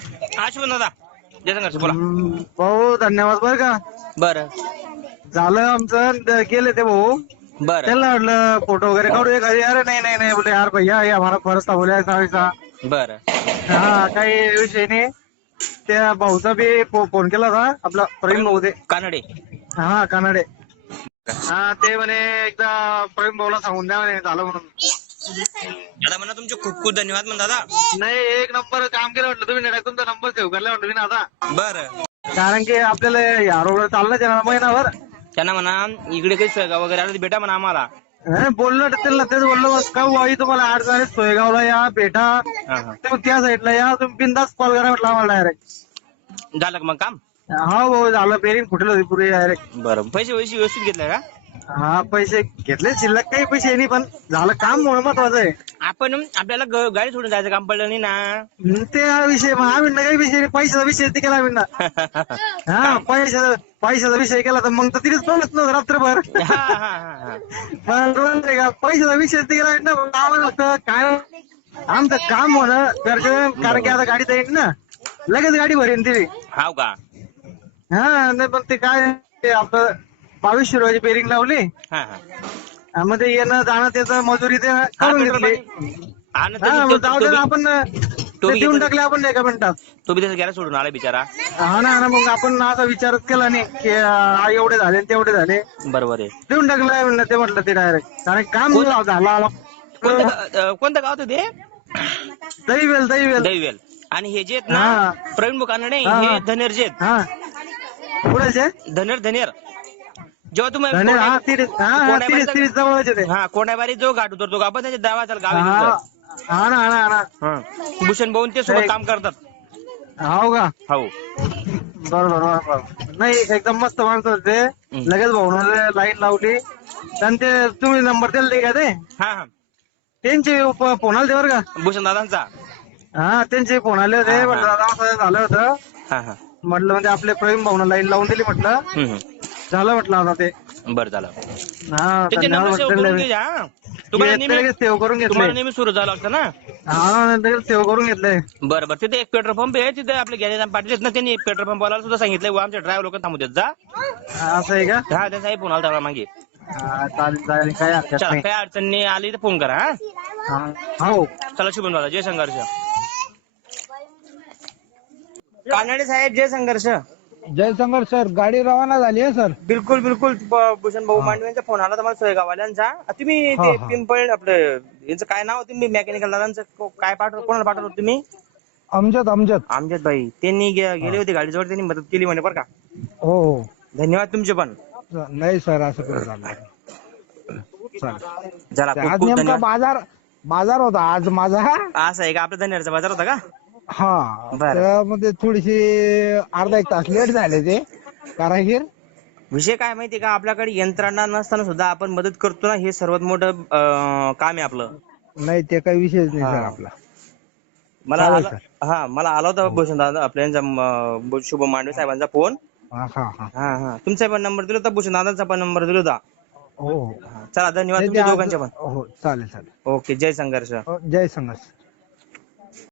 दादा. जय संघर्ष बोला. हम्म, भाऊ धन्यवाद बर का. बरं. झालं आमचं द- गेले ते भाऊ. बरं. त्यांना म्हटलं फोटो वगैरे काढू एक अरे नाही नाही नाही बोले यार भैया ये हमारा फर्ज था बोले ऐसा वैसा बरं. हा काही विषय नाही. त्या भाऊचा बी फो- फोन केला होता आपला प्रवीण भाऊ ते. कानडे. हा कानडे. हा ते म्हणे एकदा प्रवीण भाऊला सांगून द्या म्हणे झालं म्हणून. दादा म्हणा तुमचे खूप खूप धन्यवाद म्हणा दादा. नाही एक नंबर काम केलं म्हटलं तुम्ही नाही तुमचा नंबर सेव्ह करला म्हटलं मी ना आता. बरं. कारण की आपल्याला या रोड चाललं ना महिनाभर. त्यांना म्हणा इकडे काही सोयगाव वगैरे आलं तर भेटा म्हणा आम्हाला. हं, बोललो त्यांना तेच बोललो बस का वाई तुम्हाला अडचण आहे सोयगावला या बेटा हा हा. तुम्ही त्या साईडला या तुम्ही बिंदास कॉल करा म्हटलं आम्हाला डायरेक्ट झालं का मग काम? हा भाऊ झालं पेरिंग फुटलं होती पुरे डायरेक्ट बरं पैसे पैसे व्यवस्थित घेतले का? हा पैसे घेतले शिल्लक काही पैसे नाही पण झालं काम म्हणून महत्वाचं आहे. आपण आपल्याला ग- गाडी सोडून जायचं काम पडलं नाही ना. हं, ते हा विषय मग आम्ही ना काही विषय नाही पैशाचा विषय ते केला आम्ही ना? हा पैशाचा पैशाचा विषय केला तर मग तर तिथेच पडलंच नव्हतं रात्रभर. हा, हा, हा, हा. पण रोज नाही का पैशाचा विषय ते केला ना? मग आम्हाला फक्त काय आमचं काम होणं गरजेचं कारण की आता गाडी तर येईल ना. लगेच गाडी भरेन ती हाव का? हा नाही पण ते काय ते आपलं बावीसशे रुपयाची पेरिंग लावली. हा हा. आणि मग ते येणं जाणं त्याचं मजुरी ते करून पेट्रोल घेतली. पाणी. हा ना, हा तो- मग तो- जाऊ दे ना आपण तो देऊन. टाकले आपण एका मिनिटात. तो बी त्याचं गेला सोडून आला बिचारा. हा ना हा ना मग आपण असा विचारच केला नाही की एवढे झाले तेवढे झाले. बरोबर आहे. देऊन टाकलं म्हणलं ते म्हटलं ते डायरेक्ट कारण काम झालं आला. कोणतं गा- अं, कोणतं गाव होतं ते? दही वेल दही वेल दैवेल आणि हे जे आहेत हा. ना प्रवीण बुकानडे हा, हे हा. धनेर जे आहेत. हा. पुढे धनेर धनेर. जेव्हा तुम्ही ते कोण्याबारी जो घाट उतरतो आपण त्याच्या गाव आहे हा. तुमचं. हा ना हा ना हा ना. हा. भूषण भाऊन ते सोबत. काम करतात. हो का? हो बरोबर बरोबर नाही एकदम मस्त माणसं होते. लगेच भाऊन लाईन लावली. आणि ते तुम्ही नंबर दिला का ते? हा हा. त्यांचे फोन आले बरं का? भूषण दादांचा. हा त्यांचे फोन आले होते. दादा झालं होतं. म्हटलं म्हणजे आपले प्रवीण भाऊन लाईन लावून दिली म्हटलं. झालं म्हटलं आता ते. बरं झालं. हा त्यांचे धन्यवाद नंबर सेव्ह करून हा. तुम्हाला नेहमी सेव्ह करून तुम्हाला घेतले नेहमी सुरू झालं लागतं ना? हा सेव्ह करून घेतले बरं बरं. तिथे एक पेट्रोल पंप आहे तिथे आपले गॅरेज पाटील आहेत ना त्यांनी पेट्रोल पंपवाला सुद्धा सांगितलंय "वा, आमचे ड्रायव्हर लोक थांबू देत जा. असं आहे का? हा त्यांचा फोन आला होता मागे. हा, चालेल चालेल. काय हरकत चला नाही. काही अडचण नाही आली तर फोन करा हा. हा. हो. चला शुभम दादा जय संघर्ष. कानडे साहेब जय संघर्ष. जयशंकर सर गाडी रवाना झाली आहे सर. बिलकुल बिलकुल. ब- भूषण भाऊ मांडवेंचा फोन आला तुम्हाला सोयगाववाल्यांचा तुम्ही ते हा. पिंपळ आपलं यांचं काय नाव तुम्ही? मेकॅनिकल दादांचं को- काय पाठव कोणाला पाठवलं तुम्ही? अमजद अमजद आमच्यात भाई त्यांनी गे- गेले होते गाडीजवळ त्यांनी मदत केली म्हणे बरं का. हो हो. धन्यवाद तुमचे पण. नाही सर असं कसं चालेल. चला खूप आज खूप नेमका धन्यवाद. बाजार बाजार होता. आज माझा असं आहे का? आपल्या धन्यवादचा बाजार होता का? हा बरं. त्यामध्ये थोडीशी अर्धा एक तास लेट झाले ते. कारागीर विषय काय माहितीये का? आपल्याकडे यंत्रणा नसताना सुद्धा आपण मदत करतो ना? हे सर्वात मोठं अं, काम आहे आपलं. नाही ते काही विषयच नाही हा. सर आपला. मला चालेल, आला हा मला आला होता भूषण दादा आपल्या यांचा म, शुभ मांडवे साहेबांचा फोन. हा हा हा. हा हा. तुमचा पण नंबर दिला होता भूषण दादांचा पण नंबर दिला होता. हो. हो हा, चला धन्यवाद नाही, ते तुमच्या आज- दोघांचे पण. हो चालेल चालेल. ओके जय संघर्ष. हो, जय संघर्ष.